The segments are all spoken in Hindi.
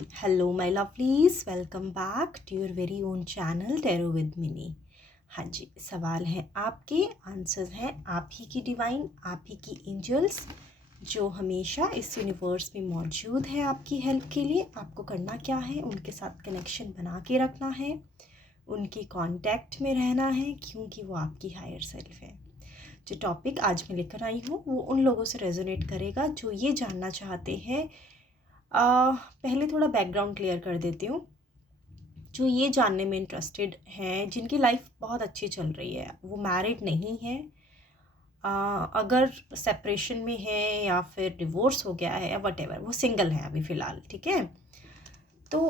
Hello my lovelies, welcome back to your very own channel tarot with Mini. हाँ जी, सवाल हैं आपके, आंसर्स हैं आप ही की डिवाइन, आप ही की एंजल्स जो हमेशा इस यूनिवर्स में मौजूद है आपकी हेल्प के लिए। आपको करना क्या है, उनके साथ कनेक्शन बना के रखना है, उनके कांटेक्ट में रहना है, क्योंकि वो आपकी हायर सेल्फ है। जो टॉपिक आज मैं लेकर आई हूँ वो उन लोगों से रेजोनेट करेगा जो ये जानना चाहते हैं। पहले थोड़ा बैकग्राउंड क्लियर कर देती हूँ। जो ये जानने में इंटरेस्टेड हैं, जिनकी लाइफ बहुत अच्छी चल रही है, वो मैरिड नहीं है, अगर सेपरेशन में है या फिर डिवोर्स हो गया है या वट एवर, वो सिंगल है अभी फ़िलहाल, ठीक है। तो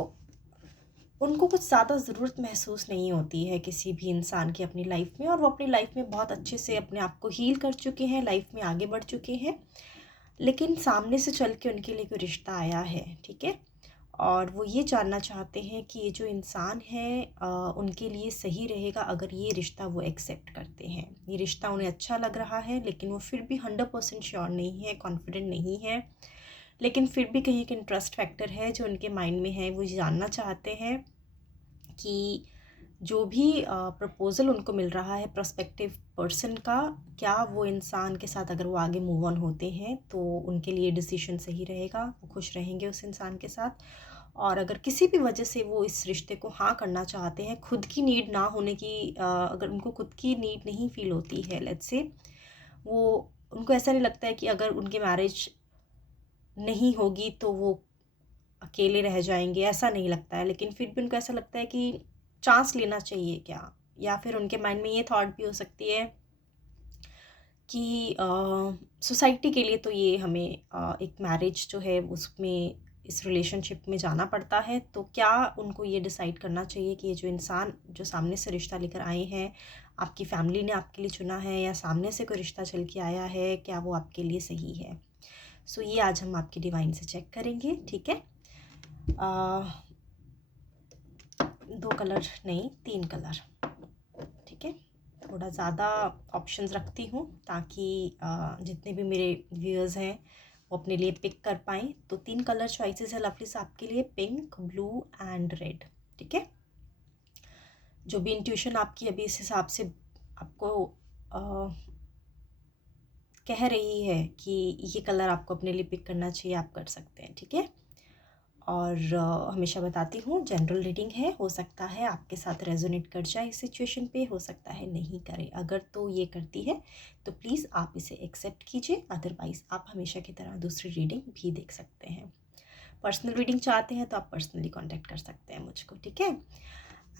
उनको कुछ ज़्यादा ज़रूरत महसूस नहीं होती है किसी भी इंसान की अपनी लाइफ में, और वो अपनी लाइफ में बहुत अच्छे से अपने आप को हील कर चुके हैं, लाइफ में आगे बढ़ चुके हैं। लेकिन सामने से चल के उनके लिए कोई रिश्ता आया है, ठीक है, और वो ये जानना चाहते हैं कि ये जो इंसान है उनके लिए सही रहेगा अगर ये रिश्ता वो एक्सेप्ट करते हैं। ये रिश्ता उन्हें अच्छा लग रहा है, लेकिन वो फिर भी 100% श्योर नहीं है, कॉन्फिडेंट नहीं है, लेकिन फिर भी कहीं एक इंटरेस्ट फैक्टर है जो उनके माइंड में है। वो जानना चाहते हैं कि जो भी प्रपोज़ल उनको मिल रहा है प्रोस्पेक्टिव पर्सन का, क्या वो इंसान के साथ अगर वो आगे मूव ऑन होते हैं तो उनके लिए डिसीजन सही रहेगा, वो खुश रहेंगे उस इंसान के साथ। और अगर किसी भी वजह से वो इस रिश्ते को हाँ करना चाहते हैं, खुद की नीड ना होने की, अगर उनको खुद की नीड नहीं फील होती है, लेट्स से वो, उनको ऐसा नहीं लगता है कि अगर उनकी मैरिज नहीं होगी तो वो अकेले रह जाएंगे, ऐसा नहीं लगता है, लेकिन फिर भी उनको ऐसा लगता है कि चांस लेना चाहिए क्या। या फिर उनके माइंड में ये थॉट भी हो सकती है कि सोसाइटी के लिए तो ये हमें एक मैरिज जो है उसमें, इस रिलेशनशिप में जाना पड़ता है, तो क्या उनको ये डिसाइड करना चाहिए कि ये जो इंसान जो सामने से रिश्ता लेकर आए हैं, आपकी फैमिली ने आपके लिए चुना है या सामने से कोई रिश्ता चल के आया है, क्या वो आपके लिए सही है। सो ये आज हम आपकी डिवाइन से चेक करेंगे, ठीक है। 2 कलर नहीं, 3 कलर, ठीक है। थोड़ा ज़्यादा ऑप्शंस रखती हूँ ताकि जितने भी मेरे व्यूअर्स हैं वो अपने लिए पिक कर पाएँ। तो 3 कलर चॉइसेस है लवलीज आपके लिए, पिंक, ब्लू एंड रेड, ठीक है। जो भी इंट्यूशन आपकी अभी इस हिसाब से आपको कह रही है कि ये कलर आपको अपने लिए पिक करना चाहिए, आप कर सकते हैं, ठीक है। और हमेशा बताती हूँ, जनरल रीडिंग है, हो सकता है आपके साथ रेजोनेट कर जाए इस सिचुएशन पे, हो सकता है नहीं करे। अगर तो ये करती है तो प्लीज़ आप इसे एक्सेप्ट कीजिए, अदरवाइज़ आप हमेशा की तरह दूसरी रीडिंग भी देख सकते हैं। पर्सनल रीडिंग चाहते हैं तो आप पर्सनली कांटेक्ट कर सकते हैं मुझको, ठीक है।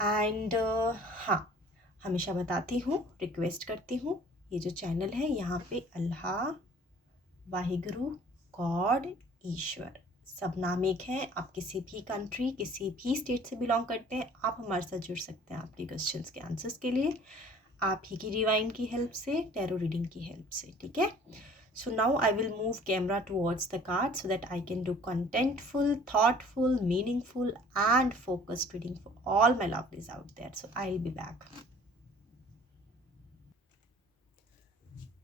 एंड हाँ, हमेशा बताती हूँ, रिक्वेस्ट करती हूँ, ये जो चैनल है यहाँ पे अल्लाह, वाहिगुरु, गॉड, ईश्वर सब नाम एक हैं। आप किसी भी कंट्री, किसी भी स्टेट से बिलोंग करते हैं, आप हमारे साथ जुड़ सकते हैं आपके क्वेश्चंस के आंसर्स के लिए, आप ही की डिवाइन की हेल्प से, टैरो रीडिंग की हेल्प से, ठीक है। So now I will move camera towards the card so that I can do contentful, thoughtful, meaningful and focused reading for all my lovelies out there. So I will be back.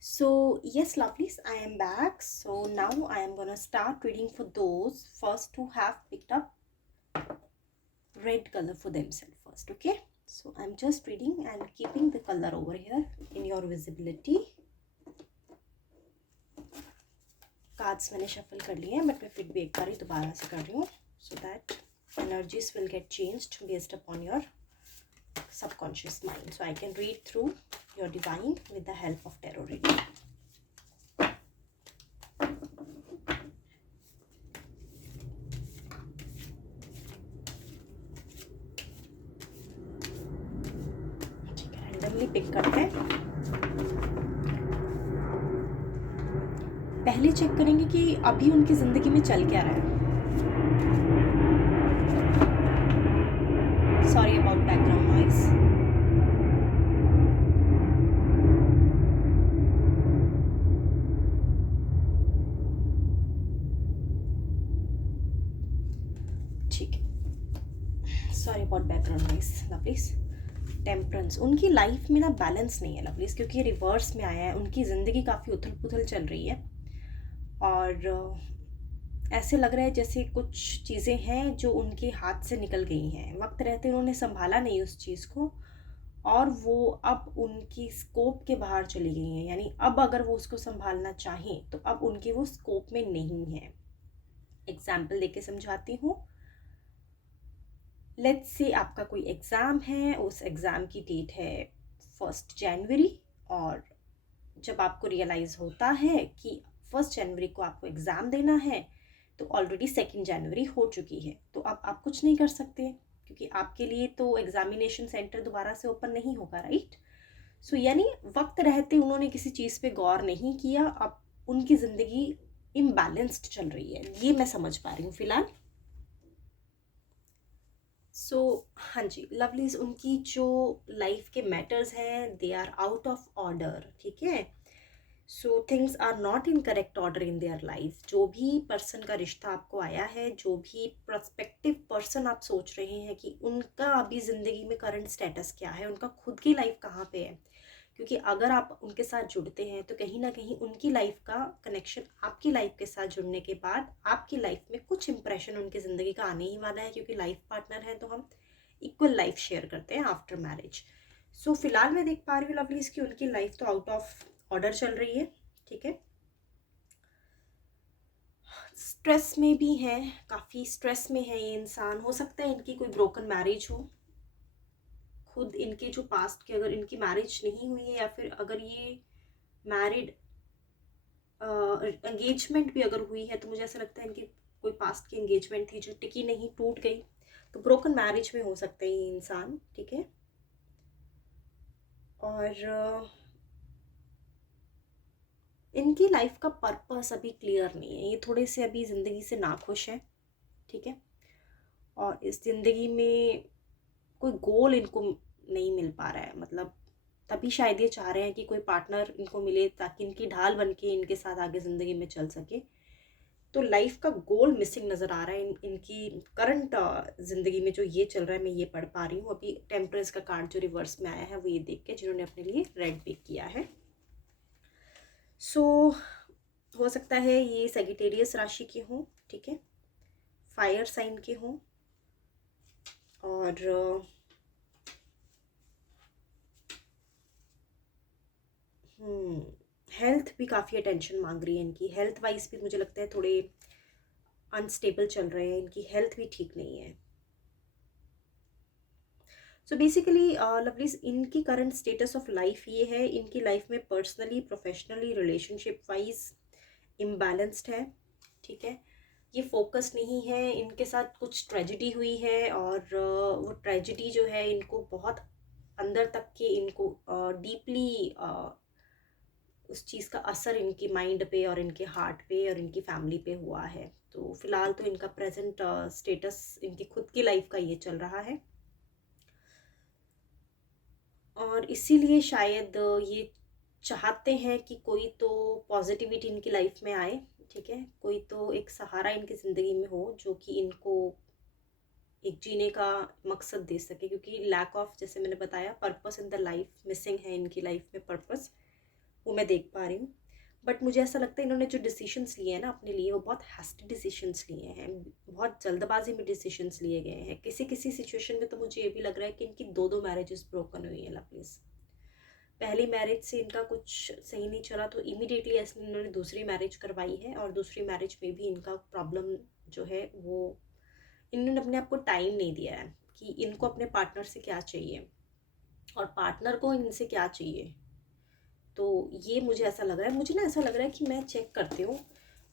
So yes lovelies, I am back. So now I am gonna start reading for those first who have picked up red color for themselves first, okay. So I'm just reading and keeping the color over here in your visibility. Cards मैंने शफल कर लिए हैं, बट मैं फिर भी एक बार ही दोबारा से कर रही हूँ so that energies will get changed based upon your subconscious mind, so I can read through your divine with the help of tarot reading. Randomly pick करते हैं। पहले चेक करेंगे कि अभी उनकी ज़िंदगी में चल क्या रहा है। Sorry about background noise. ठीक है, sorry about background noise lovelies. Temperance, उनकी लाइफ में ना बैलेंस नहीं है लवलीज, क्योंकि ये रिवर्स में आया है। उनकी ज़िंदगी काफ़ी उथल पुथल चल रही है और ऐसे लग रहा है जैसे कुछ चीज़ें हैं जो उनके हाथ से निकल गई हैं, वक्त रहते उन्होंने संभाला नहीं उस चीज़ को, और वो अब उनकी स्कोप के बाहर चली गई हैं। यानी अब अगर वो उसको संभालना चाहें तो अब उनके वो स्कोप में नहीं है। एग्जाम्पल देके समझाती हूँ। लेट्स से आपका कोई एग्ज़ाम है, उस एग्ज़ाम की डेट है 1 जनवरी, और जब आपको रियलाइज़ होता है कि 1 जनवरी को आपको एग्ज़ाम देना है तो ऑलरेडी 2 जनवरी हो चुकी है। तो अब आप कुछ नहीं कर सकते, क्योंकि आपके लिए तो एग्ज़ामिनेशन सेंटर दोबारा से ओपन नहीं होगा, राइट। सो यानी वक्त रहते उन्होंने किसी चीज़ पे गौर नहीं किया, अब उनकी ज़िंदगी इम्बैलेंस्ड चल रही है, ये मैं समझ पा रही हूँ फ़िलहाल। सो हाँ जी, लवलीज, उनकी जो लाइफ के मैटर्स हैं they are out of order, ठीक है। So things are not in correct order in their life. जो भी पर्सन का रिश्ता आपको आया है, जो भी प्रोस्पेक्टिव पर्सन आप सोच रहे हैं कि उनका अभी ज़िंदगी में करंट स्टेटस क्या है, उनका खुद की लाइफ कहाँ पे है, क्योंकि अगर आप उनके साथ जुड़ते हैं तो कहीं ना कहीं उनकी लाइफ का कनेक्शन आपकी लाइफ के साथ जुड़ने के बाद आपकी लाइफ में कुछ इंप्रेशन उनकी ज़िंदगी का आने ही वाला है, क्योंकि लाइफ पार्टनर है तो हम इक्वल लाइफ शेयर करते हैं आफ्टर मैरिज। सो फिलहाल मैं देख पा रही हूँ लवलीज की उनकी लाइफ तो आउट ऑफ ऑर्डर चल रही है, ठीक है। स्ट्रेस में भी है, काफ़ी स्ट्रेस में है ये इंसान। हो सकता है इनकी कोई ब्रोकन मैरिज हो, खुद इनके जो पास्ट की अगर इनकी मैरिज नहीं हुई है, या फिर अगर ये मैरिड एंगेजमेंट भी अगर हुई है तो मुझे ऐसा लगता है इनकी कोई पास्ट की एंगेजमेंट थी जो टिकी नहीं, टूट गई। तो ब्रोकन मैरिज में हो सकते हैं ये इंसान, ठीक है। और इनकी लाइफ का पर्पस अभी क्लियर नहीं है, ये थोड़े से अभी ज़िंदगी से नाखुश है, ठीक है। और इस ज़िंदगी में कोई गोल इनको नहीं मिल पा रहा है, मतलब तभी शायद ये चाह रहे हैं कि कोई पार्टनर इनको मिले ताकि इनकी ढाल बन के इनके साथ आगे ज़िंदगी में चल सके। तो लाइफ का गोल मिसिंग नज़र आ रहा है इनकी करंट ज़िंदगी में जो ये चल रहा है, मैं ये पढ़ पा रही हूँ। अभी टेम्परेंस का कार्ड जो रिवर्स में आया है वो ये देख के जिन्होंने अपने लिए रेड पिक किया है। सो हो सकता है ये सेजिटेरियस राशि के हों, ठीक है, फायर साइन के हों, और हेल्थ भी काफ़ी अटेंशन मांग रही है इनकी। हेल्थ वाइज भी मुझे लगता है थोड़े अनस्टेबल चल रहे हैं, इनकी हेल्थ भी ठीक नहीं है। सो बेसिकली लवलीज, इनकी करंट स्टेटस ऑफ लाइफ ये है, इनकी लाइफ में personally, professionally, relationship wise imbalanced है, ठीक है। ये फोकस नहीं है, इनके साथ कुछ ट्रेजिडी हुई है, और वो ट्रेजिडी जो है इनको बहुत अंदर तक के, इनको डीपली उस चीज़ का असर इनकी माइंड पे और इनके हार्ट पे और इनकी फैमिली पे हुआ है। तो फिलहाल तो इनका प्रेजेंट स्टेटस इनकी खुद की लाइफ का ये चल रहा है, और इसीलिए शायद ये चाहते हैं कि कोई तो पॉजिटिविटी इनकी लाइफ में आए, ठीक है। कोई तो एक सहारा इनकी ज़िंदगी में हो जो कि इनको एक जीने का मकसद दे सके, क्योंकि लैक ऑफ, जैसे मैंने बताया, purpose in the life missing है इनकी लाइफ में, पर्पस वो मैं देख पा रही हूँ। बट मुझे ऐसा लगता है इन्होंने जो डिसीशंस लिए हैं ना अपने लिए, वो बहुत हैस्टी डिसीशंस लिए हैं, बहुत जल्दबाजी में डिसीशंस लिए गए हैं। किसी किसी सिचुएशन में तो मुझे ये भी लग रहा है कि इनकी दो दो मैरिजेस ब्रोकन हुई हैं लवलीज। पहली मैरिज से इनका कुछ सही नहीं चला तो इमीडिएटली ऐसे इन्होंने दूसरी मैरिज करवाई है, और दूसरी मैरिज में भी इनका प्रॉब्लम जो है वो, इन्होंने अपने आप को टाइम नहीं दिया है कि इनको अपने पार्टनर से क्या चाहिए और पार्टनर को इनसे क्या चाहिए। तो ये मुझे ऐसा लग रहा है, मुझे ना ऐसा लग रहा है कि मैं चेक करती हूँ,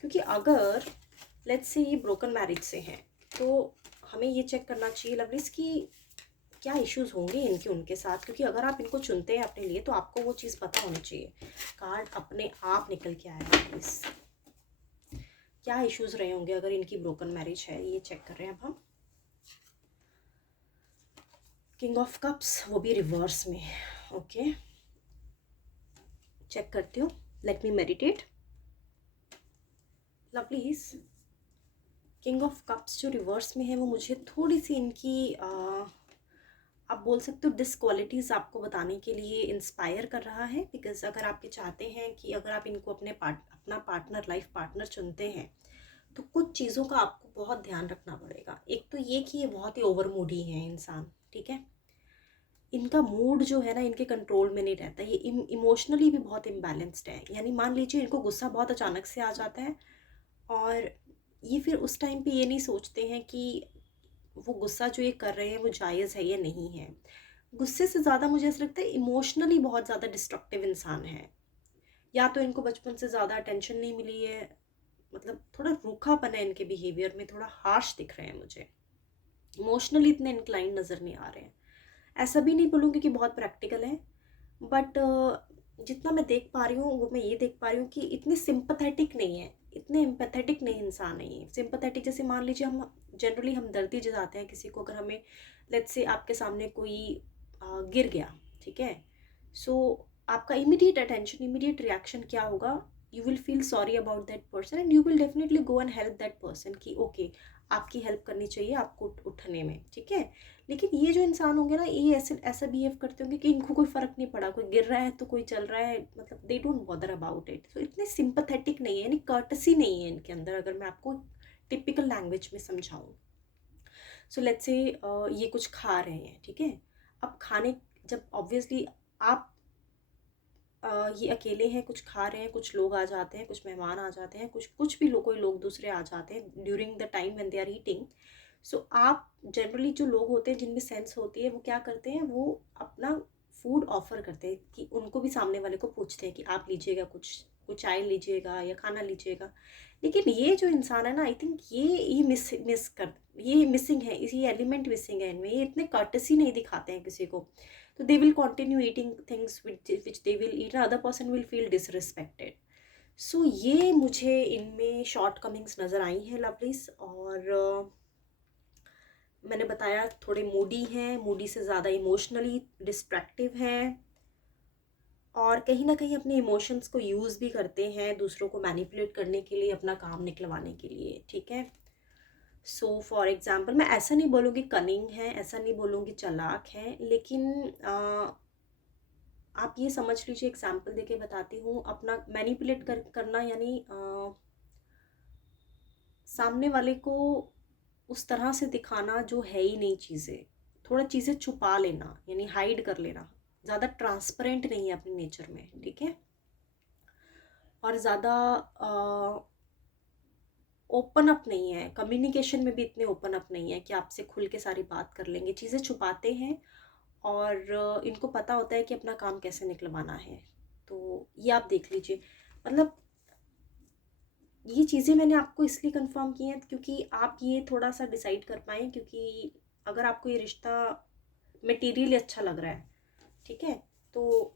क्योंकि अगर लेट्स से ये ब्रोकन मैरिज से हैं तो हमें ये चेक करना चाहिए लवलीज कि क्या इश्यूज होंगे इनके उनके साथ, क्योंकि अगर आप इनको चुनते हैं अपने लिए तो आपको वो चीज़ पता होनी चाहिए। कार्ड अपने आप निकल के आया लवलीज, क्या इश्यूज रहे होंगे अगर इनकी ब्रोकन मैरिज है, ये चेक कर रहे हैं अब हम। किंग ऑफ कप्स, वो भी रिवर्स में, ओके चेक करती हूँ, let me meditate. Lovelies, king of cups जो रिवर्स में है वो मुझे थोड़ी सी इनकी आप बोल सकते हो डिसक्वालिटीज़ आपको बताने के लिए इंस्पायर कर रहा है। बिकॉज अगर आप ये चाहते हैं कि अगर आप इनको अपना पार्टनर, लाइफ पार्टनर चुनते हैं तो कुछ चीज़ों का आपको बहुत ध्यान रखना पड़ेगा। एक तो ये कि ये बहुत ही ओवर मूडी है इंसान, ठीक है। इनका मूड जो है ना इनके कंट्रोल में नहीं रहता, ये इमोशनली भी बहुत इम्बैलेंस्ड है। यानी मान लीजिए इनको गुस्सा बहुत अचानक से आ जाता है, और ये फिर उस टाइम पे ये नहीं सोचते हैं कि वो गुस्सा जो ये कर रहे हैं वो जायज़ है या नहीं है। गुस्से से ज़्यादा मुझे ऐसा लगता है इमोशनली बहुत ज़्यादा डिस्ट्रक्टिव इंसान है। या तो इनको बचपन से ज़्यादा अटेंशन नहीं मिली है, मतलब थोड़ा रूखापन है इनके बिहेवियर में, थोड़ा हार्श दिख रहे हैं मुझे, इमोशनली इतने इंक्लाइन नज़र नहीं आ रहे हैं। ऐसा भी नहीं बोलूँगी कि बहुत प्रैक्टिकल है, बट जितना मैं देख पा रही हूँ वो मैं ये देख पा रही हूँ कि इतने सिंपैथेटिक नहीं है, इतने एम्पैथेटिक नहीं इंसान है ये। सिंपैथेटिक जैसे मान लीजिए हम जनरली हमदर्दी जताते हैं किसी को, अगर हमें लेट्स से आपके सामने कोई गिर गया, ठीक है, सो आपका इमीडिएट अटेंशन, इमीडिएट रिएक्शन क्या होगा, you will feel sorry about that person and you will definitely go and help that person कि ओके आपकी हेल्प करनी चाहिए आपको उठने में, ठीक है। लेकिन ये जो इंसान होंगे ना ये ऐसे ऐसा बिहेव करते होंगे कि इनको कोई फ़र्क नहीं पड़ा, कोई गिर रहा है तो कोई चल रहा है, मतलब they don't bother about it. तो इतने सिंपैथेटिक नहीं है, यानी कर्टसी नहीं है इनके अंदर, अगर मैं आपको टिपिकल लैंग्वेज में समझाऊँ। सो लेट्स से ये कुछ खा रहे हैं, ठीक है। अब खाने, जब ऑब्वियसली आप ये अकेले हैं, कुछ खा रहे हैं, कुछ लोग आ जाते हैं, कुछ मेहमान आ जाते हैं, कुछ कुछ भी लोग, कोई लोग दूसरे आ जाते हैं during the time when they are eating. So आप जनरली जो लोग होते हैं जिनमें सेंस होती है वो क्या करते हैं, वो अपना फूड ऑफर करते हैं कि उनको भी सामने वाले को पूछते हैं कि आप लीजिएगा कुछ, कुछ चाय लीजिएगा या खाना लीजिएगा। लेकिन ये जो इंसान है ना, आई थिंक ये मिस कर, ये मिसिंग है, इसी एलिमेंट मिसिंग है इनमें, ये इतने कर्टसी नहीं दिखाते हैं किसी को। तो they will continue eating things which they will eat, and other person will feel disrespected. So ये मुझे इनमें शॉर्ट कमिंग्स नज़र आई हैं लवलीज। और मैंने बताया थोड़े मूडी हैं, मूडी से ज़्यादा इमोशनली डिस्ट्रैक्टिव हैं, और कहीं ना कहीं अपने इमोशंस को यूज़ भी करते हैं दूसरों को मैनिपुलेट करने के लिए, अपना काम निकलवाने के लिए, ठीक है। सो फॉर एग्ज़ाम्पल मैं ऐसा नहीं बोलूँगी कनिंग है, ऐसा नहीं बोलूँगी चालाक है, लेकिन आप ये समझ लीजिए, एग्जाम्पल देके बताती हूँ, अपना मैनिपुलेट करना, यानी सामने वाले को उस तरह से दिखाना जो है ही नहीं चीज़ें, थोड़ा चीज़ें छुपा लेना, यानी हाइड कर लेना, ज़्यादा ट्रांसपेरेंट नहीं है अपने नेचर में, ठीक है। और ज़्यादा ओपन अप नहीं है, कम्युनिकेशन में भी इतने ओपन अप नहीं है कि आपसे खुल के सारी बात कर लेंगे, चीज़ें छुपाते हैं, और इनको पता होता है कि अपना काम कैसे निकलवाना है। तो ये आप देख लीजिए, मतलब ये चीज़ें मैंने आपको इसलिए कंफर्म की हैं क्योंकि आप ये थोड़ा सा डिसाइड कर पाएँ, क्योंकि अगर आपको ये रिश्ता मटेरियली अच्छा लग रहा है, ठीक है, तो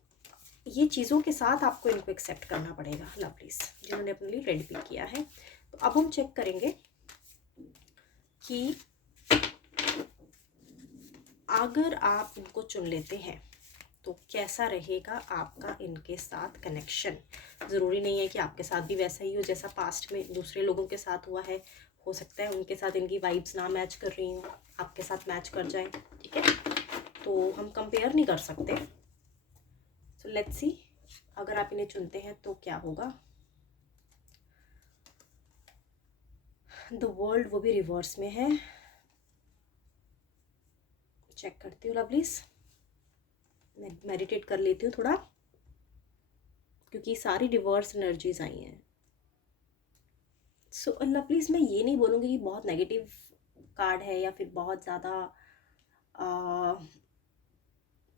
ये चीज़ों के साथ आपको इनको एक्सेप्ट करना पड़ेगा लवलीज, जिन्होंने अपने लिए रेड पिक किया है। तो अब हम चेक करेंगे कि अगर आप इनको चुन लेते हैं तो कैसा रहेगा आपका इनके साथ कनेक्शन। ज़रूरी नहीं है कि आपके साथ भी वैसा ही हो जैसा पास्ट में दूसरे लोगों के साथ हुआ है, हो सकता है उनके साथ इनकी वाइब्स ना मैच कर रही हों, आपके साथ मैच कर जाए, ठीक है। तो हम कंपेयर नहीं कर सकते। सो लेट्स सी अगर आप इन्हें चुनते हैं तो क्या होगा। द वर्ल्ड, वो भी रिवर्स में है, चेक करती हूँ लवलीज, मेडिटेट कर लेती हूँ थोड़ा, क्योंकि सारी रिवर्स एनर्जीज आई हैं। सो लवलीज, मैं ये नहीं बोलूँगी कि बहुत नेगेटिव कार्ड है या फिर बहुत ज़्यादा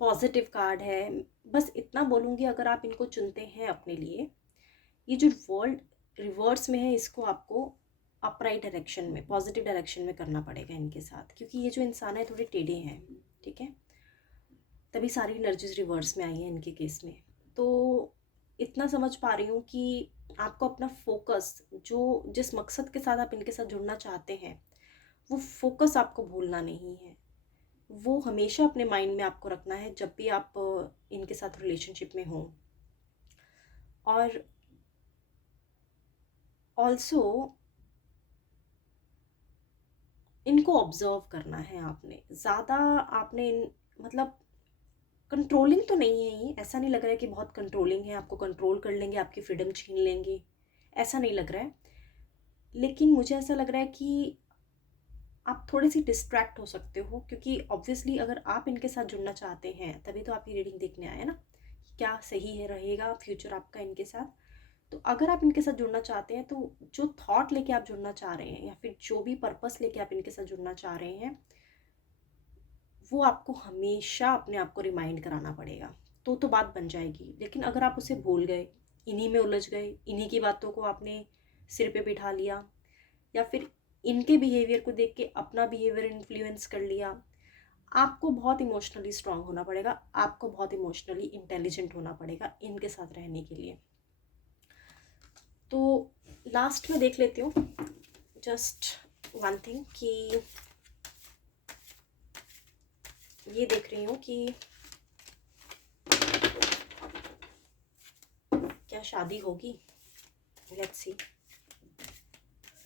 पॉजिटिव कार्ड है, बस इतना बोलूँगी अगर आप इनको चुनते हैं अपने लिए, ये जो वर्ल्ड रिवर्स में है इसको आपको अपराइट डायरेक्शन में, पॉजिटिव डायरेक्शन में करना पड़ेगा इनके साथ, क्योंकि ये जो इंसान है थोड़े टेढ़े हैं, ठीक है, तभी सारी एनर्जीज रिवर्स में आई हैं इनके केस में। तो इतना समझ पा रही हूँ कि आपको अपना फोकस, जो जिस मकसद के साथ आप इनके साथ जुड़ना चाहते हैं, वो फोकस आपको भूलना नहीं है, वो हमेशा अपने माइंड में आपको रखना है जब भी आप इनके साथ रिलेशनशिप में हों। और ऑल्सो इनको ऑब्जर्व करना है आपने ज़्यादा, आपने मतलब कंट्रोलिंग तो नहीं है ये, ऐसा नहीं लग रहा है कि बहुत कंट्रोलिंग है, आपको कंट्रोल कर लेंगे, आपकी फ्रीडम छीन लेंगे, ऐसा नहीं लग रहा है। लेकिन मुझे ऐसा लग रहा है कि आप थोड़ी सी डिस्ट्रैक्ट हो सकते हो, क्योंकि ऑब्वियसली अगर आप इनके साथ जुड़ना चाहते हैं तभी तो आप ये रीडिंग देखने आए हैं ना, कि क्या सही है रहेगा फ्यूचर आपका इनके साथ। तो अगर आप इनके साथ जुड़ना चाहते हैं तो जो थॉट लेके आप जुड़ना चाह रहे हैं या फिर जो भी पर्पस लेके आप इनके साथ जुड़ना चाह रहे हैं, वो आपको हमेशा अपने आप को रिमाइंड कराना पड़ेगा, तो बात बन जाएगी। लेकिन अगर आप उसे भूल गए, इन्हीं में उलझ गए, इन्हीं की बातों को आपने सिर पे बिठा लिया, या फिर इनके बिहेवियर को देख के अपना बिहेवियर इन्फ्लुएंस कर लिया, आपको बहुत इमोशनली स्ट्रांग होना पड़ेगा, आपको बहुत इमोशनली इंटेलिजेंट होना पड़ेगा इनके साथ रहने के लिए। तो लास्ट में देख लेती हूँ जस्ट वन थिंग, कि ये देख रही हूँ कि क्या शादी होगी। Let's see.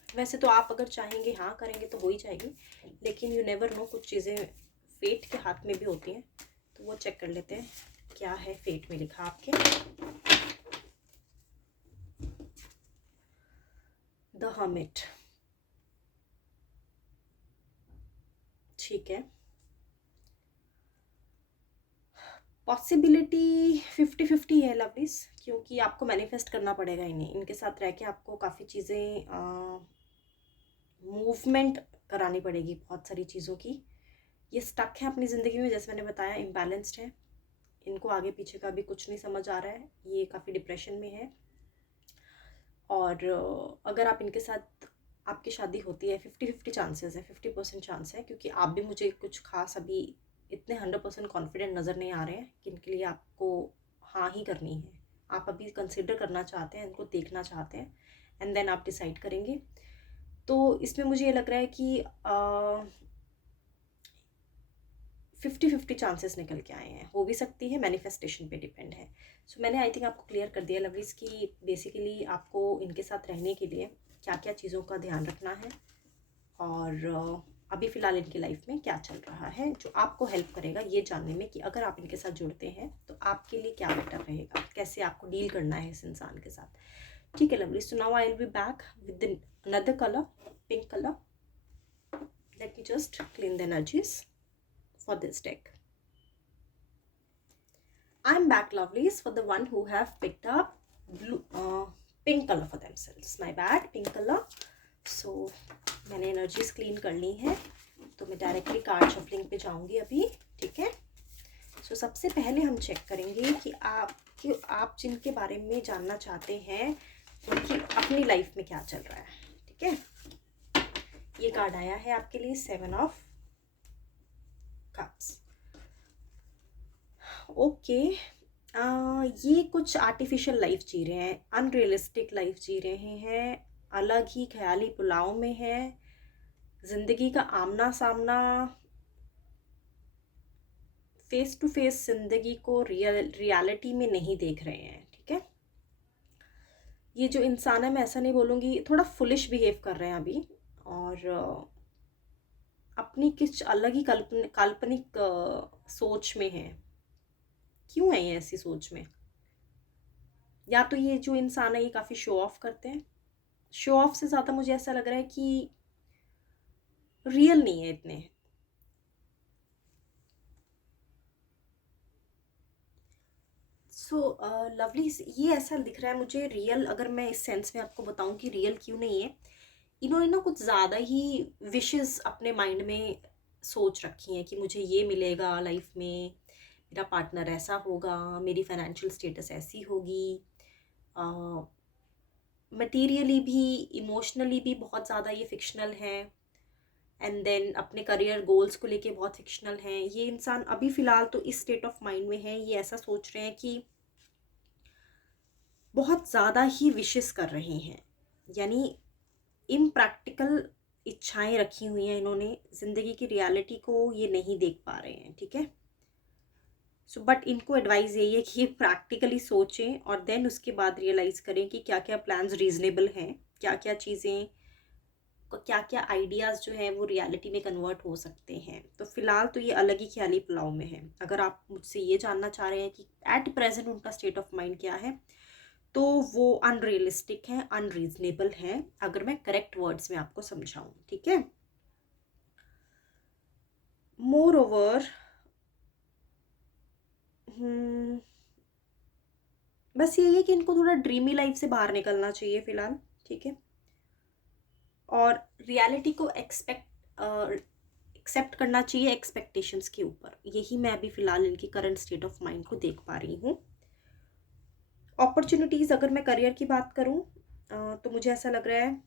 वैसे तो आप अगर चाहेंगे हाँ करेंगे तो हो ही जाएगी, लेकिन यू नेवर नो, कुछ चीज़ें फेट के हाथ में भी होती हैं, तो वो चेक कर लेते हैं क्या है फेट में लिखा आपके। द हर्मिट, ठीक है। पॉसिबिलिटी 50-50 है लवलीज, क्योंकि आपको मैनिफेस्ट करना पड़ेगा इन्हें, इनके साथ रह के आपको काफ़ी चीज़ें मूवमेंट करानी पड़ेगी, बहुत सारी चीज़ों की। ये स्टक है अपनी ज़िंदगी में, जैसे मैंने बताया इम्बैलेंस्ड है, इनको आगे पीछे का भी कुछ नहीं समझ आ रहा है, ये काफ़ी डिप्रेशन में है। और अगर आप इनके साथ, आपकी शादी होती है, 50-50 चांसेस है, 50% चांस है, क्योंकि आप भी मुझे कुछ खास अभी इतने 100% कॉन्फिडेंट नज़र नहीं आ रहे हैं कि इनके लिए आपको हाँ ही करनी है। आप अभी कंसिडर करना चाहते हैं, इनको देखना चाहते हैं, एंड देन आप डिसाइड करेंगे। तो इसमें मुझे ये लग रहा है कि 50-50 चांसेस निकल के आए हैं, हो भी सकती है, मैनिफेस्टेशन पे डिपेंड है। सो मैंने आई थिंक आपको क्लियर कर दिया लवलीज कि बेसिकली आपको इनके साथ रहने के लिए क्या क्या चीज़ों का ध्यान रखना है, और अभी फ़िलहाल इनकी लाइफ में क्या चल रहा है जो आपको हेल्प करेगा ये जानने में कि अगर आप इनके साथ जुड़ते हैं तो आपके लिए क्या बेटर रहेगा, कैसे आपको डील करना है इस इंसान के साथ। ठीक है lovely, so now I will be back with another colour, pink colour. Late me just clean the energies for this deck. I'm back lovelies for the one who have picked up pink color for themselves. My bad, pink color. So मैंने एनर्जीज क्लीन कर ली हैं, तो मैं डायरेक्टली कार्ड शफलिंग पे जाऊंगी अभी, ठीक है। सो सबसे पहले हम चेक करेंगे कि आप जिनके बारे में जानना चाहते हैं उनकी अपनी लाइफ में क्या चल रहा है, ठीक है। ये कार्ड आया है आपके लिए 7 ऑफ कप्स। ओके, ये कुछ आर्टिफिशियल लाइफ जी रहे हैं, अनरियलिस्टिक लाइफ जी रहे हैं, अलग ही ख्याली पुलाव में है, ज़िंदगी का आमना सामना, फेस टू फेस ज़िंदगी को रियलिटी में नहीं देख रहे हैं, ठीक है। ये जो इंसान है, मैं ऐसा नहीं बोलूँगी, थोड़ा फुलिश बिहेव कर रहे हैं अभी, और अपनी कुछ अलग ही काल्पनिक सोच में है। क्यों है ये ऐसी सोच में? या तो ये जो इंसान है ये काफ़ी शो ऑफ करते हैं, शो ऑफ से ज़्यादा मुझे ऐसा लग रहा है कि रियल नहीं है इतने। सो लवली, ये ऐसा दिख रहा है मुझे रियल, अगर मैं इस सेंस में आपको बताऊं कि रियल क्यों नहीं है, इन्होंने ना कुछ ज़्यादा ही विशेस अपने माइंड में सोच रखी हैं कि मुझे ये मिलेगा लाइफ में, मेरा पार्टनर ऐसा होगा, मेरी फाइनेंशियल स्टेटस ऐसी होगी, मटेरियली भी इमोशनली भी बहुत ज़्यादा ये फिक्शनल है, एंड देन अपने करियर गोल्स को लेके बहुत फिक्शनल हैं। ये इंसान अभी फ़िलहाल तो इस स्टेट ऑफ माइंड में है, ये ऐसा सोच रहे हैं कि बहुत ज़्यादा ही विशेस कर रहे हैं, यानी इम्प्रैक्टिकल इच्छाएं रखी हुई हैं इन्होंने, ज़िंदगी की रियलिटी को ये नहीं देख पा रहे हैं, ठीक है। सो बट इनको एडवाइस यही है कि ये प्रैक्टिकली सोचें और देन उसके बाद रियलाइज़ करें कि क्या क्या प्लान्स रीजनेबल हैं, क्या क्या चीज़ें, क्या क्या आइडियाज़ जो हैं वो रियलिटी में कन्वर्ट हो सकते हैं। तो फ़िलहाल तो ये अलग ही ख्याली पुलाव में है। अगर आप मुझसे ये जानना चाह रहे हैं कि एट प्रेजेंट उनका स्टेट ऑफ माइंड क्या है, तो वो अनरियलिस्टिक है, अनरीजनेबल है, अगर मैं करेक्ट वर्ड्स में आपको समझाऊं, ठीक है। मोर ओवर बस यही है कि इनको थोड़ा ड्रीमी लाइफ से बाहर निकलना चाहिए फिलहाल, ठीक है। और रियलिटी को एक्सेप्ट करना चाहिए एक्सपेक्टेशंस के ऊपर। यही मैं अभी फ़िलहाल इनकी करंट स्टेट ऑफ माइंड को देख पा रही हूँ। अपॉर्चुनिटीज़, अगर मैं करियर की बात करूँ तो मुझे ऐसा लग रहा है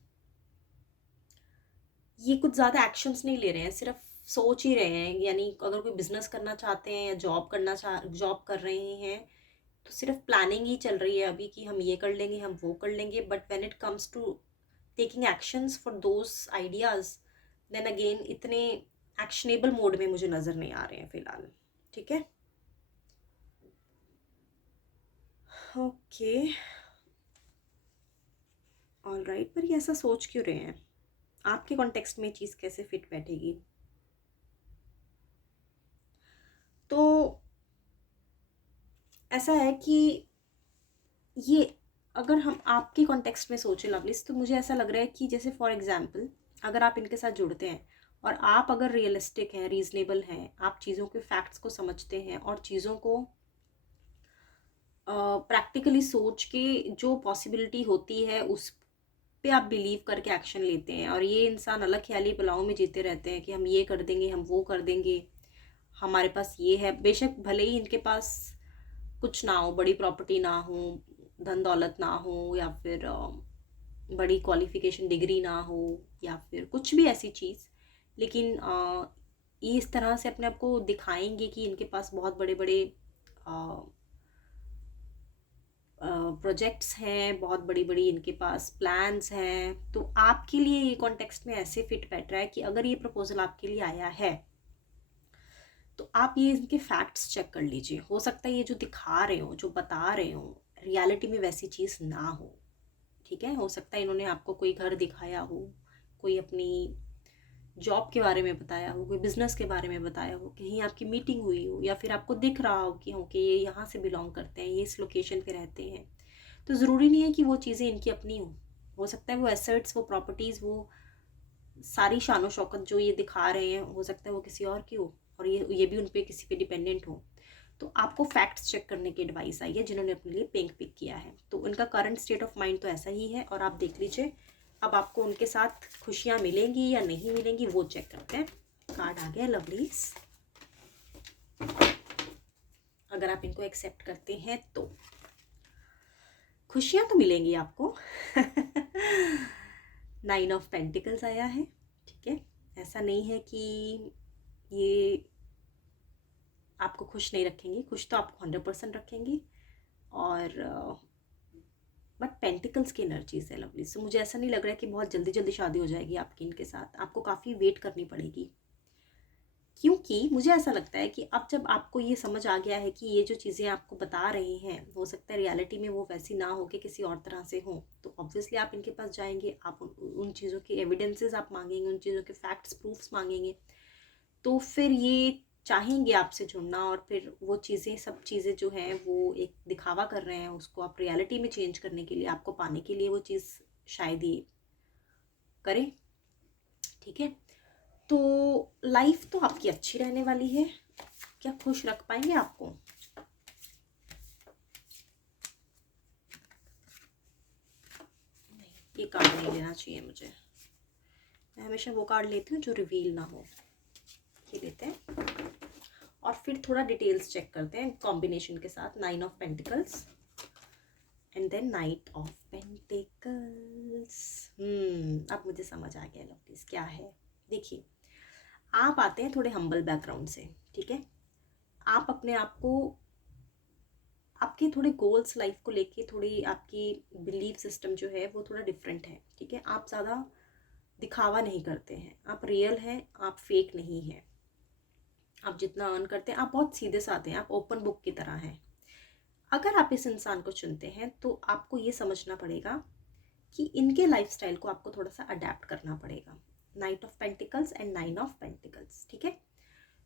ये कुछ ज़्यादा एक्शंस नहीं ले रहे हैं, सिर्फ सोच ही रहे हैं। यानी अगर कोई बिजनेस करना चाहते हैं या जॉब कर रहे हैं तो सिर्फ प्लानिंग ही चल रही है अभी कि हम ये कर लेंगे, हम वो कर लेंगे। But when it comes to taking actions for those ideas, then again इतने एक्शनेबल मोड में मुझे नज़र नहीं आ रहे हैं फिलहाल, ठीक है। ओके, ऑल राइट, पर ये ऐसा सोच क्यों रहे हैं? आपके कॉन्टेक्स्ट में चीज़ कैसे फिट बैठेगी? तो ऐसा है कि ये, अगर हम आपके कॉन्टेक्स्ट में सोचें लवलिस, तो मुझे ऐसा लग रहा है कि जैसे फॉर एग्जांपल अगर आप इनके साथ जुड़ते हैं और आप अगर रियलिस्टिक हैं, रीजनेबल हैं, आप चीज़ों के फैक्ट्स को समझते हैं और चीज़ों को प्रैक्टिकली सोच के जो पॉसिबिलिटी होती है उस पे आप बिलीव करके एक्शन लेते हैं, और ये इंसान अलग ख्याली पुलाव में जीते रहते हैं कि हम ये कर देंगे, हम वो कर देंगे, हमारे पास ये है। बेशक भले ही इनके पास कुछ ना हो, बड़ी प्रॉपर्टी ना हो, धन दौलत ना हो, या फिर बड़ी क्वालिफिकेशन डिग्री ना हो, या फिर कुछ भी ऐसी चीज़, लेकिन ये इस तरह से अपने आप को दिखाएंगे कि इनके पास बहुत बड़े बड़े प्रोजेक्ट्स हैं, बहुत बड़ी बड़ी इनके पास प्लान्स हैं। तो आपके लिए ये कॉन्टेक्स्ट में ऐसे फिट बैठ रहा है कि अगर ये प्रपोजल आपके लिए आया है तो आप ये इनके फैक्ट्स चेक कर लीजिए। हो सकता है ये जो दिखा रहे हो, जो बता रहे हो, रियलिटी में वैसी चीज़ ना हो, ठीक है। हो सकता है इन्होंने आपको कोई घर दिखाया हो, कोई अपनी जॉब के बारे में बताया हो, कोई बिजनेस के बारे में बताया हो, कहीं आपकी मीटिंग हुई हो, या फिर आपको दिख रहा हो कि ये यहाँ से बिलोंग करते हैं, ये इस लोकेशन पे रहते हैं। तो ज़रूरी नहीं है कि वो चीज़ें इनकी अपनी हो सकता है वो एसेट्स, वो प्रॉपर्टीज़, वो सारी शानो शौकत जो ये दिखा रहे हैं, हो सकता है वो किसी और की हो, और ये भी उन पे किसी पे डिपेंडेंट हो। तो आपको फैक्ट्स चेक करने की एडवाइस आई है जिन्होंने अपने लिए पिक किया है। तो उनका करंट स्टेट ऑफ माइंड तो ऐसा ही है, और आप देख लीजिए अब आपको उनके साथ खुशियाँ मिलेंगी या नहीं मिलेंगी, वो चेक करते हैं। कार्ड आ गया लवलीज, अगर आप इनको एक्सेप्ट करते हैं तो खुशियाँ तो मिलेंगी आपको। 9 ऑफ पेंटिकल्स आया है, ठीक है। ऐसा नहीं है कि ये आपको खुश नहीं रखेंगे, खुश तो आपको 100% रखेंगे। और बट पेंटिकल्स की एनर्जीज है लवली, सो मुझे ऐसा नहीं लग रहा है कि बहुत जल्दी जल्दी शादी हो जाएगी आपकी इनके साथ। आपको काफ़ी वेट करनी पड़ेगी, क्योंकि मुझे ऐसा लगता है कि अब जब आपको ये समझ आ गया है कि ये जो चीज़ें आपको बता रहे हैं, हो सकता है रियलिटी में वो वैसी ना हो, कि किसी और तरह से हो, तो ऑब्वियसली आप इनके पास जाएंगे, आप उन चीज़ों के एविडेंसेस आप मांगेंगे, उन चीज़ों के फैक्ट्स प्रूफ्स मांगेंगे। तो फिर ये चाहेंगे आपसे जुड़ना, और फिर वो चीज़ें, सब चीज़ें जो हैं वो एक दिखावा कर रहे हैं, उसको आप रियलिटी में चेंज करने के लिए, आपको पाने के लिए वो चीज़ शायद ये करें, ठीक है। तो लाइफ तो आपकी अच्छी रहने वाली है। क्या खुश रख पाएंगे आपको? नहीं, ये कार्ड नहीं लेना चाहिए मुझे। मैं हमेशा वो कार्ड लेती हूँ जो रिवील ना हो। ये लेते हैं और फिर थोड़ा डिटेल्स चेक करते हैं कॉम्बिनेशन के साथ। 9 of pentacles and then knight of pentacles. अब मुझे समझ आ गया लवलीज क्या है। देखिए, आप आते हैं थोड़े हम्बल बैकग्राउंड से, ठीक है। आप अपने आप को, आपके थोड़े गोल्स लाइफ को लेके, थोड़ी आपकी बिलीफ सिस्टम जो है वो थोड़ा डिफरेंट है, ठीक है। आप ज़्यादा दिखावा नहीं करते हैं, आप रियल हैं, आप फेक नहीं हैं। आप जितना अर्न करते हैं, आप बहुत सीधे साधे हैं, आप ओपन बुक की तरह हैं। अगर आप इस इंसान को चुनते हैं तो आपको ये समझना पड़ेगा कि इनके लाइफस्टाइल को आपको थोड़ा सा अडेप्ट करना पड़ेगा। 9 of pentacles and 9 of pentacles, ठीक है।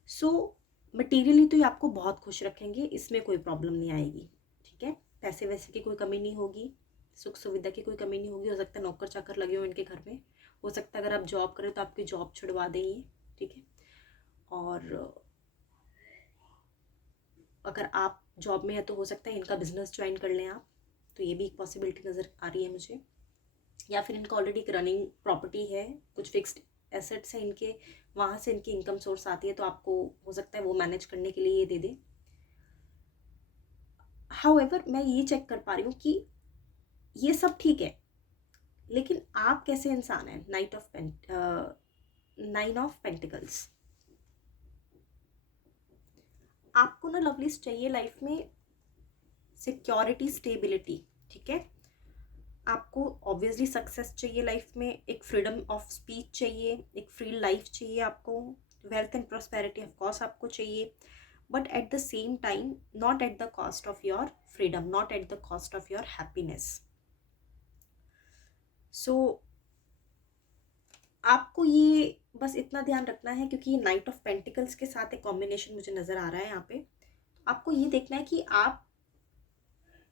सो मटेरियली तो ये आपको बहुत खुश रखेंगे, इसमें कोई प्रॉब्लम नहीं आएगी, ठीक है। पैसे वैसे की कोई कमी नहीं होगी, सुख सुविधा की कोई कमी नहीं होगी। हो सकता है नौकर चाकर लगे हो इनके घर में, हो सकता है अगर आप जॉब करें तो आपकी जॉब छुड़वा दें ये, ठीक है। और अगर आप जॉब में है तो हो सकता है इनका बिजनेस ज्वाइन कर लें आप, तो ये भी एक पॉसिबिलिटी नज़र आ रही है मुझे। या फिर इनका ऑलरेडी एक रनिंग प्रॉपर्टी है, कुछ फिक्स्ड एसेट्स हैं इनके, वहाँ से इनकी इनकम सोर्स आती है, तो आपको हो सकता है वो मैनेज करने के लिए ये दे दे। हाउएवर मैं ये चेक कर पा रही हूँ कि ये सब ठीक है, लेकिन आप कैसे इंसान हैं। नाइन ऑफ पेंटिकल्स, आपको ना लवलीज चाहिए लाइफ में सिक्योरिटी, स्टेबिलिटी, ठीक है। आपको ऑब्वियसली सक्सेस चाहिए लाइफ में, एक फ्रीडम ऑफ स्पीच चाहिए, एक फ्री लाइफ चाहिए आपको, wealth and prosperity of course आपको चाहिए, but at the same time not at the cost of your freedom, not at the cost of your happiness. So आपको ये बस इतना ध्यान रखना है, क्योंकि ये नाइट ऑफ पेंटिकल्स के साथ एक कॉम्बिनेशन मुझे नज़र आ रहा है यहाँ पे। आपको ये देखना है कि आप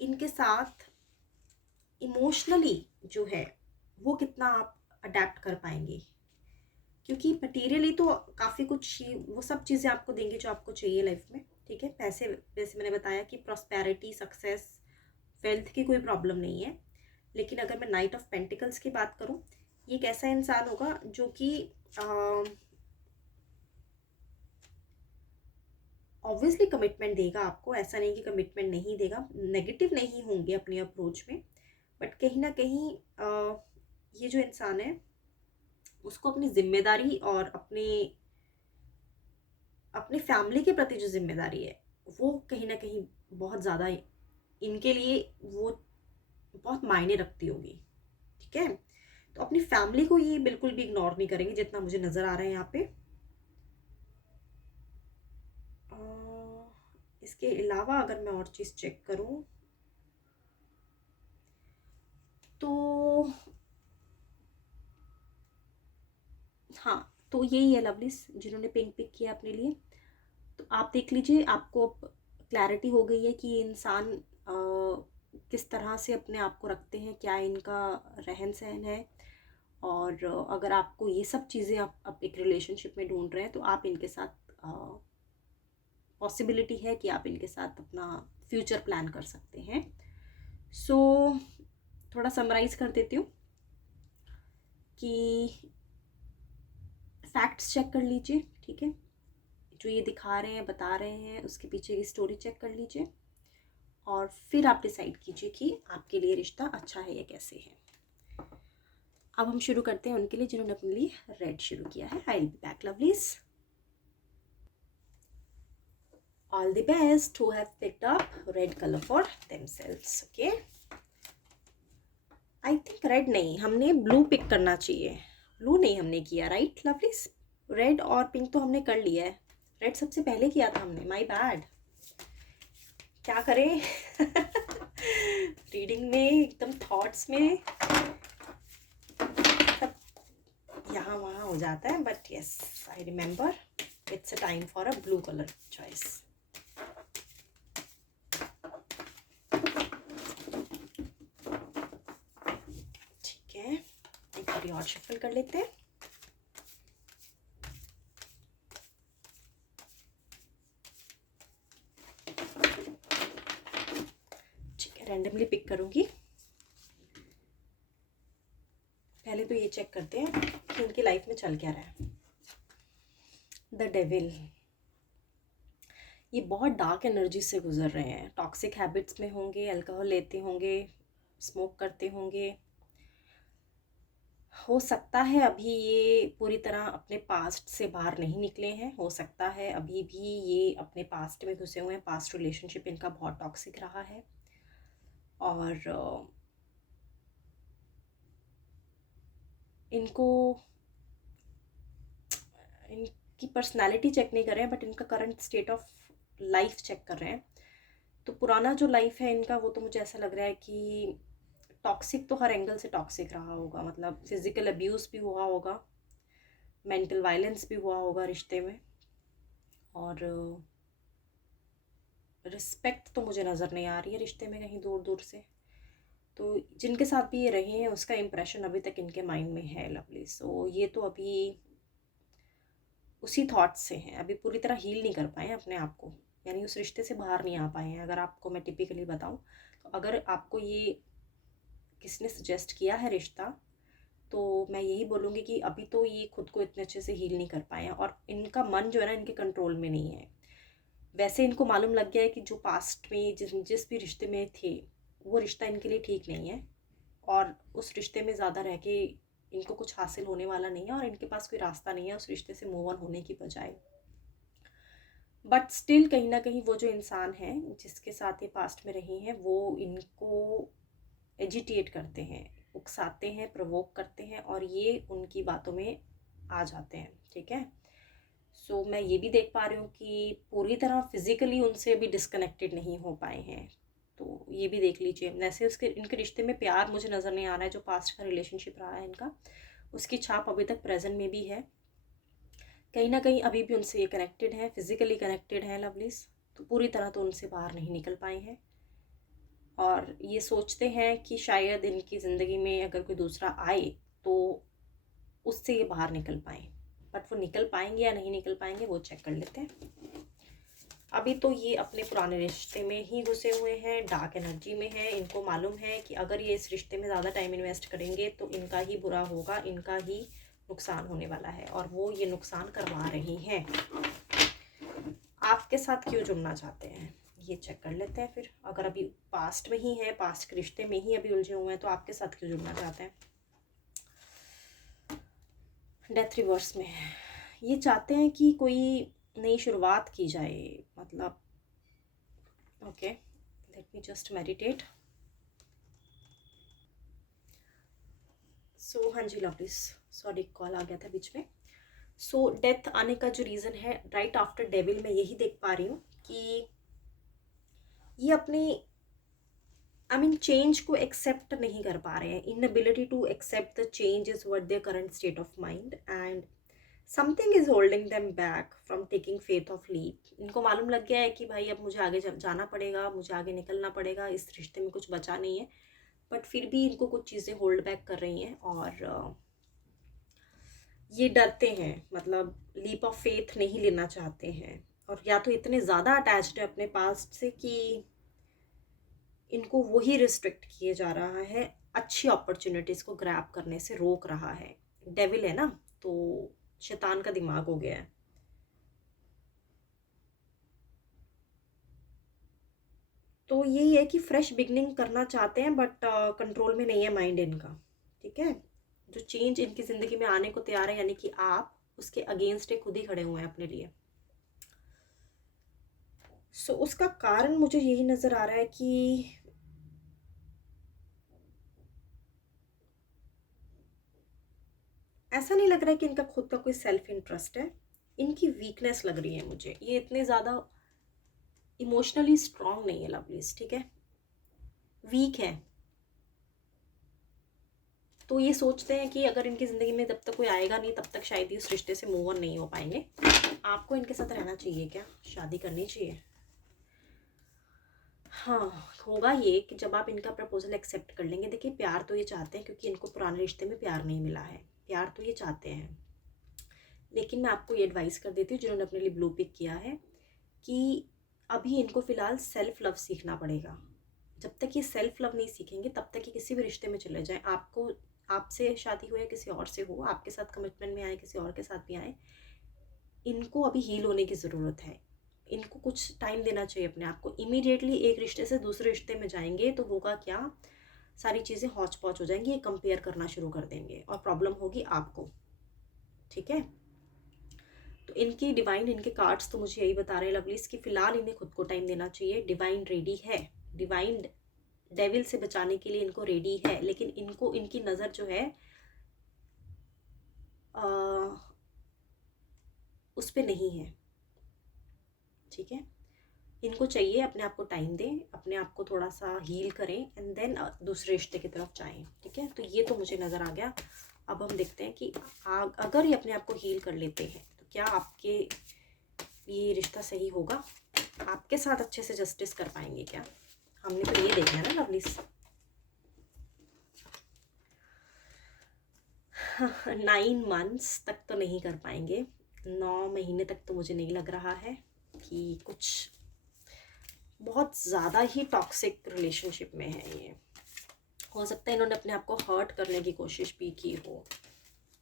इनके साथ इमोशनली जो है वो कितना आप अडेप्ट कर पाएंगे, क्योंकि मटेरियली तो काफ़ी कुछ ही वो सब चीज़ें आपको देंगे जो आपको चाहिए लाइफ में, ठीक है। पैसे जैसे मैंने बताया कि प्रॉस्पेरिटी, सक्सेस, वेल्थ की कोई प्रॉब्लम नहीं है। लेकिन अगर मैं नाइट ऑफ पेंटिकल्स की बात करूँ, ये एक ऐसा इंसान होगा जो कि ऑब्वियसली कमिटमेंट देगा आपको, ऐसा नहीं कि कमिटमेंट नहीं देगा, नेगेटिव नहीं होंगे अपनी अप्रोच में, बट कहीं ना कहीं ये जो इंसान है उसको अपनी जिम्मेदारी और अपने अपने फैमिली के प्रति जो जिम्मेदारी है वो कहीं ना कहीं बहुत ज़्यादा इनके लिए वो बहुत मायने रखती होगी, ठीक है। तो अपनी फैमिली को ये बिल्कुल भी इग्नोर नहीं करेंगे जितना मुझे नज़र आ रहा है यहाँ पे। इसके अलावा अगर मैं और चीज़ चेक करूँ तो हाँ, तो यही है लवलीज जिन्होंने पिंक पिक किया अपने लिए। तो आप देख लीजिए, आपको अब क्लैरिटी हो गई है कि ये इंसान किस तरह से अपने आप को रखते हैं, क्या इनका रहन सहन है। और अगर आपको ये सब चीज़ें आप एक रिलेशनशिप में ढूंढ रहे हैं तो आप इनके साथ पॉसिबिलिटी है कि आप इनके साथ अपना फ्यूचर प्लान कर सकते हैं। सो थोड़ा समराइज कर देती हूँ कि फैक्ट्स चेक कर लीजिए, ठीक है। जो ये दिखा रहे हैं, बता रहे हैं, उसके पीछे की स्टोरी चेक कर लीजिए और फिर आप डिसाइड कीजिए कि आपके लिए रिश्ता अच्छा है या कैसे है। अब हम शुरू करते हैं उनके लिए जिन्होंने अपने लिए रेड शुरू किया है। आई will be back lovelies. All the best who have picked up red color for themselves. Okay, I think red नहीं, हमने blue pick करना चाहिए। blue नहीं हमने किया, right lovelies? red और pink तो हमने कर लिया है, red सबसे पहले किया था हमने, my bad। क्या करें रीडिंग में एकदम थॉट्स में सब यहाँ वहाँ हो जाता है, but yes I remember it's a time for a blue color choice। एक बार और शफल कर लेते हैं। ठीक है, रैंडमली पिक करूंगी। पहले तो ये चेक करते हैं कि उनकी लाइफ में चल क्या रहा है। द डेविल, ये बहुत डार्क एनर्जी से गुजर रहे हैं, टॉक्सिक हैबिट्स में होंगे, अल्कोहल लेते होंगे, स्मोक करते होंगे। हो सकता है अभी ये पूरी तरह अपने पास्ट से बाहर नहीं निकले हैं, हो सकता है अभी भी ये अपने पास्ट में घुसे हुए हैं, पास्ट रिलेशनशिप इनका बहुत टॉक्सिक रहा है। और इनको इनकी पर्सनालिटी चेक नहीं कर रहे हैं, बट इनका current state of life check कर रहे हैं। तो पुराना जो लाइफ है इनका, वो तो मुझे ऐसा लग रहा है कि टॉक्सिक तो हर एंगल से टॉक्सिक रहा होगा, मतलब फिजिकल अब्यूज़ भी हुआ होगा, मेंटल वायलेंस भी हुआ होगा रिश्ते में, और रिस्पेक्ट तो मुझे नज़र नहीं आ रही है रिश्ते में कहीं दूर दूर से। तो जिनके साथ भी ये रहे हैं उसका इम्प्रेशन अभी तक इनके माइंड में है लवली। सो ये तो अभी उसी थॉट्स से हैं, अभी पूरी तरह हील नहीं कर पाए हैं अपने आप को, यानी उस रिश्ते से बाहर नहीं आ पाए हैं। अगर आपको मैं टिपिकली बताऊं तो अगर आपको ये किसने सजेस्ट किया है रिश्ता, तो मैं यही बोलूँगी कि अभी तो ये खुद को इतने अच्छे से हील नहीं कर पाए हैं और इनका मन जो है ना इनके कंट्रोल में नहीं है। वैसे इनको मालूम लग गया है कि जो पास्ट में जिस जिस भी रिश्ते में थे वो रिश्ता इनके लिए ठीक नहीं है और उस रिश्ते में ज़्यादा रह के इनको कुछ हासिल होने वाला नहीं है और इनके पास कोई रास्ता नहीं है उस रिश्ते से मूव ऑन होने की बजाय। बट स्टिल कहीं ना कहीं वो जो इंसान है जिसके साथ ये पास्ट में रहे हैं वो इनको एजिटेट करते हैं, उकसाते हैं, प्रवोक करते हैं और ये उनकी बातों में आ जाते हैं। ठीक है, सो मैं ये भी देख पा रही हूँ कि पूरी तरह फिजिकली उनसे भी डिस्कनेक्टेड नहीं हो पाए हैं, तो ये भी देख लीजिए। वैसे उसके इनके रिश्ते में प्यार मुझे नज़र नहीं आ रहा है, जो पास्ट का रिलेशनशिप रहा है इनका उसकी छाप अभी तक प्रेजेंट में भी है। कहीं ना कहीं अभी भी उनसे ये कनेक्टेड है, फिजिकली कनेक्टेड है लवलीज, तो पूरी तरह तो उनसे बाहर नहीं निकल पाए हैं और ये सोचते हैं कि शायद इनकी ज़िंदगी में अगर कोई दूसरा आए तो उससे ये बाहर निकल पाए, बट वो निकल पाएंगे या नहीं निकल पाएंगे वो चेक कर लेते हैं। अभी तो ये अपने पुराने रिश्ते में ही घुसे हुए हैं, डार्क एनर्जी में है। इनको मालूम है कि अगर ये इस रिश्ते में ज़्यादा टाइम इन्वेस्ट करेंगे तो इनका ही बुरा होगा, इनका ही नुकसान होने वाला है और वो ये नुकसान करवा रही हैं। आपके साथ क्यों जुड़ना चाहते हैं ये चेक कर लेते हैं फिर। अगर अभी पास्ट में ही है, पास्ट के रिश्ते में ही अभी उलझे हुए हैं, तो आपके साथ क्यों जुड़ना चाहते हैं। डेथ रिवर्स में है, ये चाहते हैं कि कोई नई शुरुआत की जाए, मतलब okay let me just meditate. So हाँ जी लवलीज, सॉरी कॉल आ गया था बीच में। सो डेथ आने का जो रीज़न है राइट आफ्टर डेविल, मैं यही देख पा रही हूँ कि ये अपनी चेंज को एक्सेप्ट नहीं कर पा रहे हैं। Inability to accept the change is what their current state of mind and something is holding them back from taking faith of leap. इनको मालूम लग गया है कि भाई अब मुझे आगे जाना पड़ेगा, मुझे आगे निकलना पड़ेगा, इस रिश्ते में कुछ बचा नहीं है, बट फिर भी इनको कुछ चीज़ें होल्ड बैक कर रही हैं और ये डरते हैं, मतलब लीप ऑफ फेथ नहीं लेना चाहते हैं और या तो इतने ज़्यादा अटैच्ड है अपने पास्ट से कि इनको वही रिस्ट्रिक्ट किए जा रहा है, अच्छी अपॉर्चुनिटीज़ को ग्रैब करने से रोक रहा है। डेविल है ना, तो शैतान का दिमाग हो गया है। तो यही है कि फ्रेश बिगनिंग करना चाहते हैं बट कंट्रोल में नहीं है माइंड इनका। ठीक है, जो चेंज इनकी ज़िंदगी में आने को तैयार है यानी कि आप उसके अगेंस्ट खुद ही खड़े हुए हैं अपने लिए। सो उसका कारण मुझे यही नज़र आ रहा है कि ऐसा नहीं लग रहा है कि इनका खुद का कोई सेल्फ इंटरेस्ट है, इनकी वीकनेस लग रही है मुझे। ये इतने ज़्यादा इमोशनली स्ट्रांग नहीं है लवलीज, ठीक है, वीक है। तो ये सोचते हैं कि अगर इनकी ज़िंदगी में जब तक कोई आएगा नहीं तब तक शायद ही उस रिश्ते से मूव ऑन नहीं हो पाएंगे। आपको इनके साथ रहना चाहिए क्या, शादी करनी चाहिए? हाँ, होगा ये कि जब आप इनका प्रपोजल एक्सेप्ट कर लेंगे। देखिए प्यार तो ये चाहते हैं क्योंकि इनको पुराने रिश्ते में प्यार नहीं मिला है, प्यार तो ये चाहते हैं। लेकिन मैं आपको ये एडवाइस कर देती हूँ जिन्होंने अपने लिए ब्लू पिक किया है कि अभी इनको फ़िलहाल सेल्फ लव सीखना पड़ेगा। जब तक ये सेल्फ लव नहीं सीखेंगे तब तक ये किसी भी रिश्ते में चले जाएं, आपको आपसे शादी हो या किसी और से हो, आपके साथ कमिटमेंट में आए, किसी और के साथ भी आए, इनको अभी हील होने की ज़रूरत है। इनको कुछ टाइम देना चाहिए अपने आप को। इमीडिएटली एक रिश्ते से दूसरे रिश्ते में जाएंगे तो होगा क्या, सारी चीज़ें हौच पौच हो जाएंगी, ये कंपेयर करना शुरू कर देंगे और प्रॉब्लम होगी आपको। ठीक है, तो इनकी डिवाइन, इनके कार्ड्स तो मुझे यही बता रहे हैं लवलीज कि फ़िलहाल इन्हें खुद को टाइम देना चाहिए। डिवाइन रेडी है, डिवाइन डेविल से बचाने के लिए इनको रेडी है, लेकिन इनको इनकी नज़र जो है उस पर नहीं है। ठीक है, इनको चाहिए अपने आप को टाइम दें, अपने आप को थोड़ा सा हील करें एंड देन दूसरे रिश्ते की तरफ जाएं। ठीक है, तो ये तो मुझे नज़र आ गया। अब हम देखते हैं कि अगर ये अपने आप को हील कर लेते हैं तो क्या आपके ये रिश्ता सही होगा। आपके साथ अच्छे से जस्टिस कर पाएंगे क्या? हमने तो ये देखना है ना लवली। 9 मंथ्स तक तो नहीं कर पाएंगे, 9 महीने तक तो मुझे नहीं लग रहा है कि कुछ, बहुत ज़्यादा ही टॉक्सिक रिलेशनशिप में है ये। हो सकता है इन्होंने अपने आप को हर्ट करने की कोशिश भी की हो,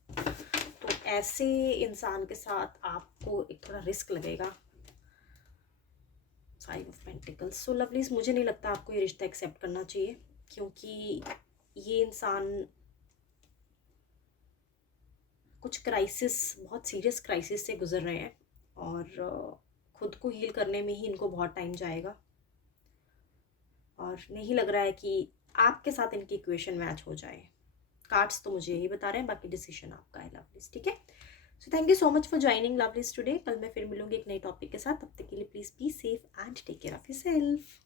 तो ऐसे इंसान के साथ आपको एक थोड़ा रिस्क लगेगा। 5 ऑफ पेंटिकल्स। सो लवलीज, मुझे नहीं लगता आपको ये रिश्ता एक्सेप्ट करना चाहिए, क्योंकि ये इंसान कुछ क्राइसिस, बहुत सीरियस क्राइसिस से गुजर रहे हैं, और खुद को हील करने में ही इनको बहुत टाइम जाएगा, और नहीं लग रहा है कि आपके साथ इनकी इक्वेशन मैच हो जाए। कार्ड्स तो मुझे यही बता रहे हैं, बाकी डिसीजन आपका है लवलीज, ठीक है। So thank you so much for joining lovelies today. कल मैं फिर मिलूंगी एक नए टॉपिक के साथ, तब तक के लिए please be safe and take care of your self.